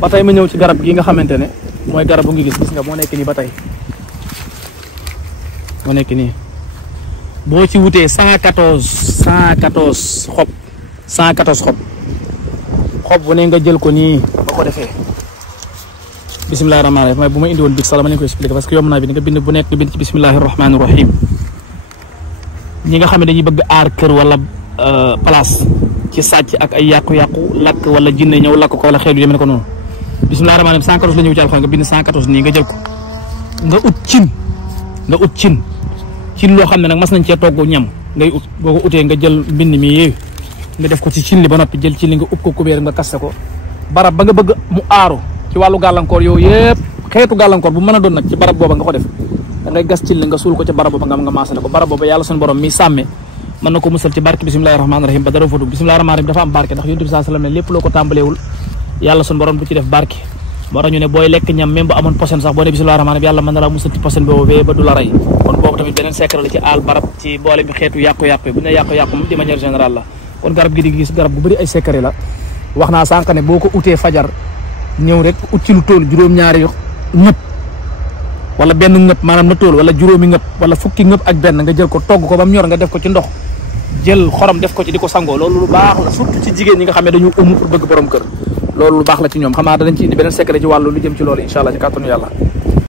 ba tey ma ñëw ci garab gi nga xamante ne mooy garab bu ngi gis nga moo nekk nii ba tey moo nekk nii boo ci wutee 114 xob 114 xob bu ne nga jël ko nii ba ko defee bismillahi rahmaani rahim mooy bu ma indi woon big sax dama leen ko expliqué parce que yomb naa bi nga bind bu nekk nga bind ci bismillahi rahmaani rahim ñi nga xam ne dañuy bëgg aar kër wala place ci sàcc ak ay yàqu-yàqu lakk wala jinne ñëw lakk ko wala xeetu yeme ne ko noonu bismillahi rahmaani rahim 114 la ñëw ci alxuraan nga bind 114 nii nga jël ko nga ut cin loo xam ne nag mas nañ cee togg ñam ngay ut boo ko utee nga jël mbind mi yéew nga def ko ci cin li ba noppi jël cin li nga ut ko kubéer nga kaste ko barab ba nga bëgg mu aaru ci wàllu gàllankoor yooyu yëpp xeetu gàllankoor bu mën a doon nag ci barab booba nga ko def da ngay gas cin li nga suul ko ca barab booba nga maasale ko barab booba yàlla suñu borom mi sàmme mën na ko musal ci barke bismillahi rahmaani rahim ba dara fa dugg bismillahi rahmaani rahim dafa am barke ndax yonent bi sallallahu alayhi wasallam ne lépp loo ko tàmbaleewul yàlla suñu borom du ci def barke moo tax ñu ne booy lekk ñam même bu amoon posen sax boo ne bismillahi rahmaani rahim yàlla mën na laa musal ci posen boobu bee ba du la rey kon boobu tamit beneen secret la ci aal barab ci boole bi xeetu yàqu-yàqu bu ñu ne yàqu-yàqu moom de manière générale la kon garab gi di gis garab bu bëri ay secret la wax naa sànq ne boo ko utee fajar ñëw rek ut ci lu tool juróom-ñaari ñëpp wala benn ñëpp maanaam na tool wala juróomi ñëpp wala fukki ñëpp ak benn nga jël ko togg ko ba mu ñor nga def ko ci ndox jël xorom def ko ci di ko sangoo loolu lu baax la surtout ci jigéen ñi nga xam ne dañu ëmb pour bëgg borom kër loolu lu baax la ci ñoom xam naa danañ ci indi beneen secret ci wàllu lu jëm ci loolu incha allah ci kàttanu yàlla